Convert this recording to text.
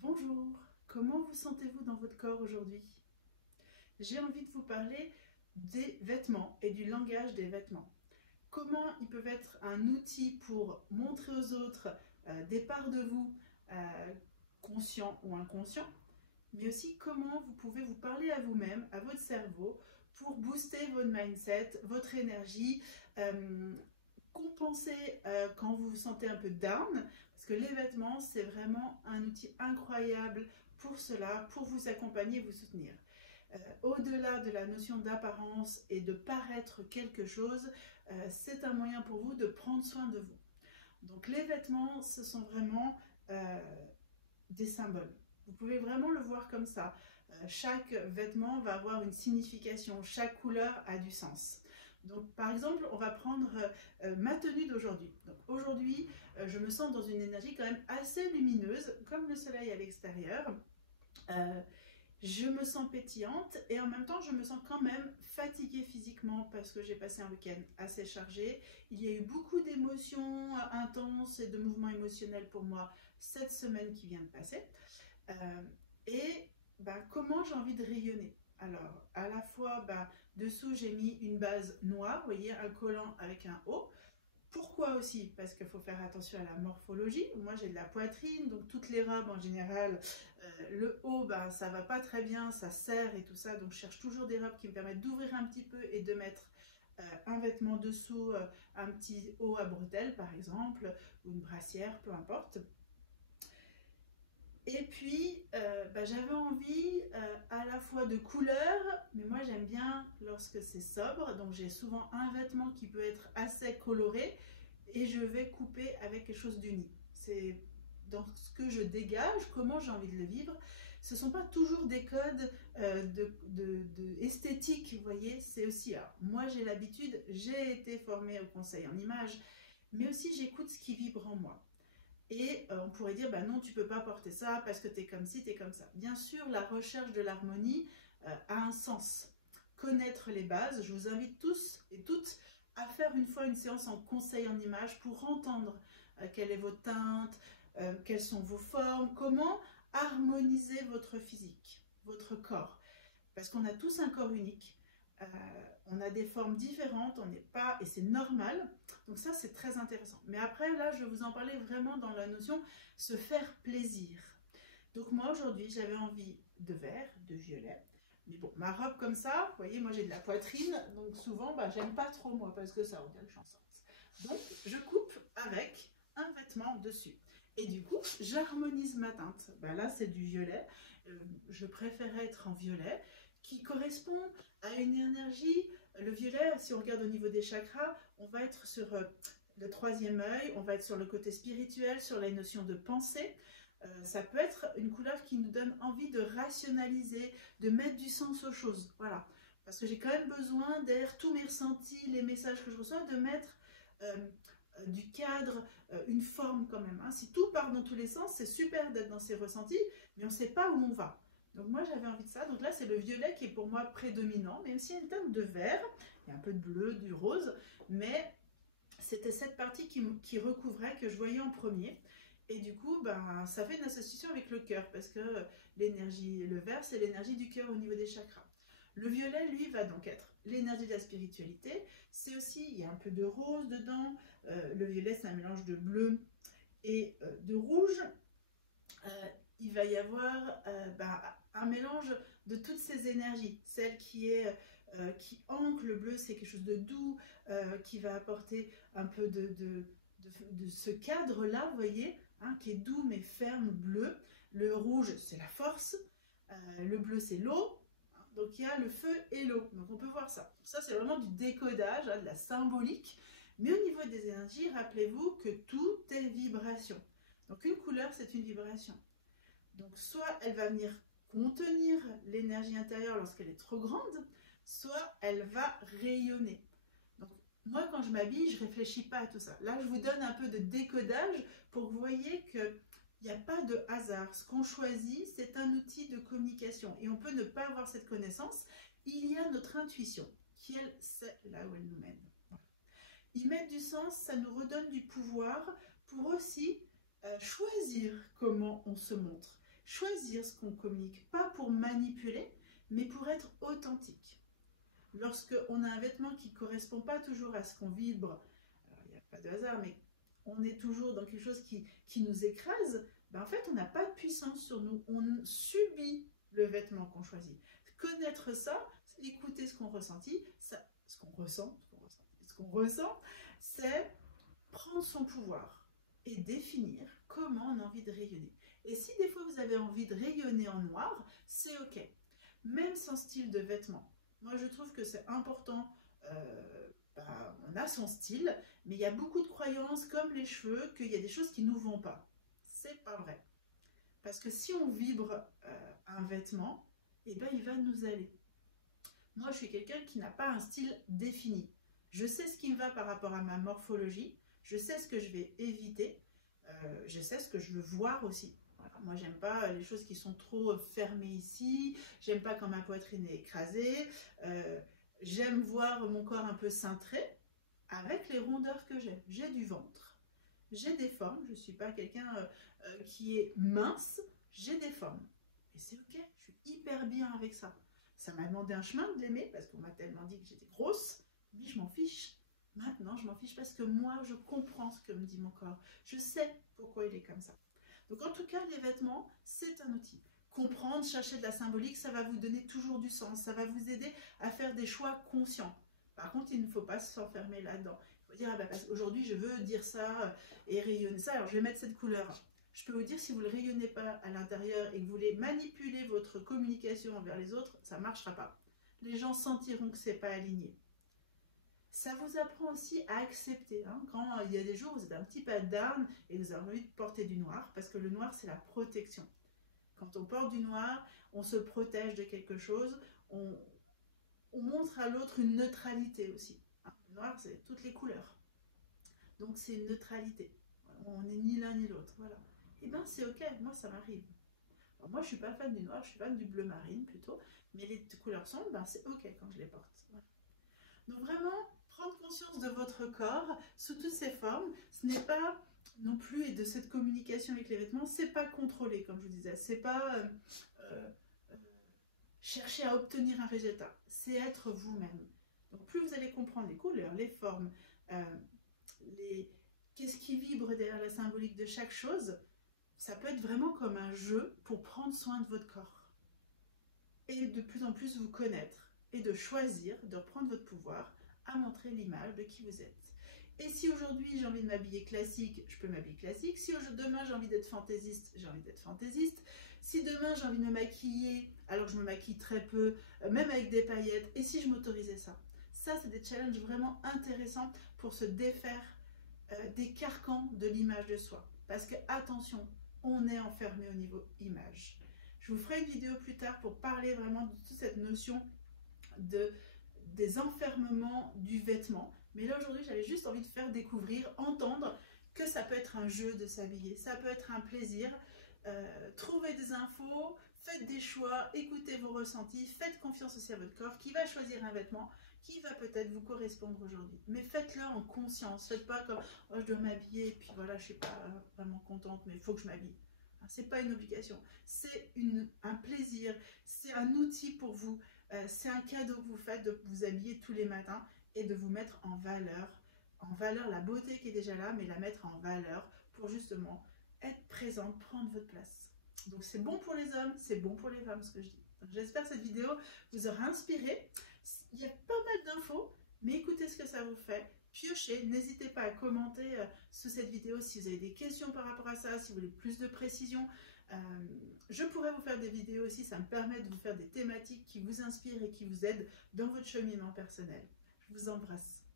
Bonjour, comment vous sentez-vous dans votre corps aujourd'hui? J'ai envie de vous parler des vêtements et du langage des vêtements. Comment ils peuvent être un outil pour montrer aux autres des parts de vous, conscients ou inconscients, mais aussi comment vous pouvez vous parler à vous-même, à votre cerveau, pour booster votre mindset, votre énergie, compenser quand vous vous sentez un peu down, parce que les vêtements, c'est vraiment un outil incroyable pour cela, pour vous accompagner et vous soutenir. Au-delà de la notion d'apparence et de paraître quelque chose, c'est un moyen pour vous de prendre soin de vous. Donc les vêtements, ce sont vraiment des symboles. Vous pouvez vraiment le voir comme ça. Chaque vêtement va avoir une signification, chaque couleur a du sens. Donc par exemple, on va prendre ma tenue d'aujourd'hui. Donc aujourd'hui, je me sens dans une énergie quand même assez lumineuse, comme le soleil à l'extérieur. Je me sens pétillante et en même temps je me sens quand même fatiguée physiquement parce que j'ai passé un week-end assez chargé. Il y a eu beaucoup d'émotions intenses et de mouvements émotionnels pour moi cette semaine qui vient de passer. Et comment j'ai envie de rayonner? Alors à la fois dessous j'ai mis une base noire, vous voyez, un collant avec un haut. Pourquoi aussi? Parce qu'il faut faire attention à la morphologie. Moi j'ai de la poitrine, donc toutes les robes en général, le haut, ça va pas très bien, ça serre et tout ça. Donc je cherche toujours des robes qui me permettent d'ouvrir un petit peu et de mettre un vêtement dessous, un petit haut à bretelles par exemple, ou une brassière, peu importe. Et puis, j'avais envie à la fois de couleurs, mais moi j'aime bien lorsque c'est sobre, donc j'ai souvent un vêtement qui peut être assez coloré et je vais couper avec quelque chose d'uni. C'est dans ce que je dégage, comment j'ai envie de le vivre. Ce ne sont pas toujours des codes esthétique, vous voyez, c'est aussi, alors, moi j'ai l'habitude, j'ai été formée au conseil en images, mais aussi j'écoute ce qui vibre en moi. Et on pourrait dire, non, tu peux pas porter ça parce que tu es comme ci, tu es comme ça. Bien sûr, la recherche de l'harmonie a un sens. Connaître les bases, je vous invite tous et toutes à faire une fois une séance en conseil en images pour entendre quelle est votre teinte, quelles sont vos formes, comment harmoniser votre physique, votre corps. Parce qu'on a tous un corps unique. On a des formes différentes, on n'est pas, et c'est normal, donc ça c'est très intéressant. Mais après là je vais vous en parler vraiment dans la notion se faire plaisir. Donc moi aujourd'hui j'avais envie de vert, de violet, mais bon ma robe comme ça, vous voyez moi j'ai de la poitrine, donc souvent j'aime pas trop moi parce que ça on dirait que je suis enceinte. Donc je coupe avec un vêtement dessus. Et du coup, j'harmonise ma teinte. Là, c'est du violet. Je préférais être en violet, qui correspond à une énergie. Le violet, si on regarde au niveau des chakras, on va être sur le troisième œil, on va être sur le côté spirituel, sur la notion de pensée. Ça peut être une couleur qui nous donne envie de rationaliser, de mettre du sens aux choses. Voilà. Parce que j'ai quand même besoin derrière tous mes ressentis, les messages que je reçois, de mettre du cadre, une forme quand même. Si tout part dans tous les sens, c'est super d'être dans ses ressentis, mais on ne sait pas où on va. Donc moi j'avais envie de ça, donc là c'est le violet qui est pour moi prédominant, même s'il y a une teinte de vert, il y a un peu de bleu, du rose, mais c'était cette partie qui recouvrait, que je voyais en premier. Et du coup, ça fait une association avec le cœur, parce que l'énergie, le vert, c'est l'énergie du cœur au niveau des chakras. Le violet, lui, va donc être l'énergie de la spiritualité. C'est aussi, il y a un peu de rose dedans. Le violet, c'est un mélange de bleu et de rouge. Il va y avoir un mélange de toutes ces énergies. Celle qui ancre le bleu, c'est quelque chose de doux, qui va apporter un peu de ce cadre-là, vous voyez, qui est doux mais ferme, bleu. Le rouge, c'est la force. Le bleu, c'est l'eau. Donc il y a le feu et l'eau. Donc on peut voir ça. Ça, c'est vraiment du décodage, de la symbolique. Mais au niveau des énergies, rappelez-vous que tout est vibration. Donc une couleur, c'est une vibration. Donc soit elle va venir contenir l'énergie intérieure lorsqu'elle est trop grande, soit elle va rayonner. Donc moi quand je m'habille, je ne réfléchis pas à tout ça. Là je vous donne un peu de décodage pour que vous voyez qu'il n'y a pas de hasard. Ce qu'on choisit, c'est un outil de communication. Et on peut ne pas avoir cette connaissance. Il y a notre intuition qui, elle, sait là où elle nous mène. Y mettre du sens, ça nous redonne du pouvoir pour aussi choisir comment on se montre. choisir ce qu'on communique, pas pour manipuler, mais pour être authentique. Lorsqu'on a un vêtement qui ne correspond pas toujours à ce qu'on vibre, alors il n'y a pas de hasard, mais on est toujours dans quelque chose qui nous écrase, ben en fait on n'a pas de puissance sur nous, on subit le vêtement qu'on choisit. Connaître ça, écouter ce qu'on ressentit, ce qu'on ressent, c'est prendre son pouvoir et définir comment on a envie de rayonner. Et si des fois vous avez envie de rayonner en noir, c'est ok, même sans style de vêtement. Moi je trouve que c'est important, on a son style, mais il y a beaucoup de croyances comme les cheveux, qu'il y a des choses qui ne nous vont pas. C'est pas vrai. Parce que si on vibre un vêtement, eh ben, il va nous aller. Moi, je suis quelqu'un qui n'a pas un style défini. Je sais ce qui me va par rapport à ma morphologie, je sais ce que je vais éviter, je sais ce que je veux voir aussi. Voilà. Moi, j'aime pas les choses qui sont trop fermées ici, j'aime pas quand ma poitrine est écrasée, j'aime voir mon corps un peu cintré avec les rondeurs que j'ai. J'ai du ventre, j'ai des formes, je ne suis pas quelqu'un qui est mince, j'ai des formes. Et c'est ok, je suis hyper bien avec ça. Ça m'a demandé un chemin de l'aimer parce qu'on m'a tellement dit que j'étais grosse, mais je m'en fiche. Maintenant, je m'en fiche parce que moi, je comprends ce que me dit mon corps. Je sais pourquoi il est comme ça. Donc en tout cas, les vêtements, c'est un outil. Comprendre, chercher de la symbolique, ça va vous donner toujours du sens. Ça va vous aider à faire des choix conscients. Par contre, il ne faut pas s'enfermer là-dedans. Il faut dire, ah bah, aujourd'hui, je veux dire ça et rayonner ça. Alors, je vais mettre cette couleur. Je peux vous dire, si vous ne le rayonnez pas à l'intérieur et que vous voulez manipuler votre communication envers les autres, ça ne marchera pas. Les gens sentiront que ce n'est pas aligné. Ça vous apprend aussi à accepter. Hein, quand il y a des jours où vous êtes un petit peu down et vous avez envie de porter du noir, parce que le noir, c'est la protection. Quand on porte du noir, on se protège de quelque chose, on montre à l'autre une neutralité aussi. Hein, le noir, c'est toutes les couleurs. Donc, c'est une neutralité. On n'est ni l'un ni l'autre. Voilà. Et bien, c'est ok. Moi, ça m'arrive. Moi, je ne suis pas fan du noir, je suis fan du bleu marine plutôt. Mais les couleurs sombres, ben, c'est ok quand je les porte. Voilà. Donc, vraiment, prendre conscience de votre corps sous toutes ses formes, ce n'est pas non plus, et de cette communication avec les vêtements, c'est pas contrôler, comme je vous disais. C'est pas chercher à obtenir un résultat. C'est être vous-même. Donc, plus vous allez comprendre les couleurs, les formes, qu'est-ce qui vibre derrière la symbolique de chaque chose, ça peut être vraiment comme un jeu pour prendre soin de votre corps. Et de plus en plus vous connaître. Et de choisir, de reprendre votre pouvoir à montrer l'image de qui vous êtes. Et si aujourd'hui j'ai envie de m'habiller classique, je peux m'habiller classique. Si demain j'ai envie d'être fantaisiste, j'ai envie d'être fantaisiste. Si demain j'ai envie de me maquiller, alors je me maquille très peu, même avec des paillettes. Et si je m'autorisais ça? Ça, c'est des challenges vraiment intéressants pour se défaire des carcans de l'image de soi. Parce que, attention, on est enfermé au niveau image. Je vous ferai une vidéo plus tard pour parler vraiment de toute cette notion des enfermements du vêtement. Mais là, aujourd'hui, j'avais juste envie de faire découvrir, entendre que ça peut être un jeu de s'habiller. Ça peut être un plaisir. Trouvez des infos, faites des choix, écoutez vos ressentis, faites confiance aussi à votre corps qui va choisir un vêtement qui va peut-être vous correspondre aujourd'hui. Mais faites-le en conscience. Faites pas comme oh, je dois m'habiller et puis voilà, je suis pas vraiment contente, mais il faut que je m'habille. C'est pas une obligation. C'est un plaisir. C'est un outil pour vous. C'est un cadeau que vous faites de vous habiller tous les matins et de vous mettre en valeur la beauté qui est déjà là, mais la mettre en valeur pour justement être présente, prendre votre place. Donc c'est bon pour les hommes, c'est bon pour les femmes ce que je dis. J'espère que cette vidéo vous aura inspiré. Il y a pas mal d'infos, mais écoutez ce que ça vous fait. Piochez, n'hésitez pas à commenter sous cette vidéo si vous avez des questions par rapport à ça, si vous voulez plus de précision. Je pourrais vous faire des vidéos aussi, ça me permet de vous faire des thématiques qui vous inspirent et qui vous aident dans votre cheminement personnel. Je vous embrasse.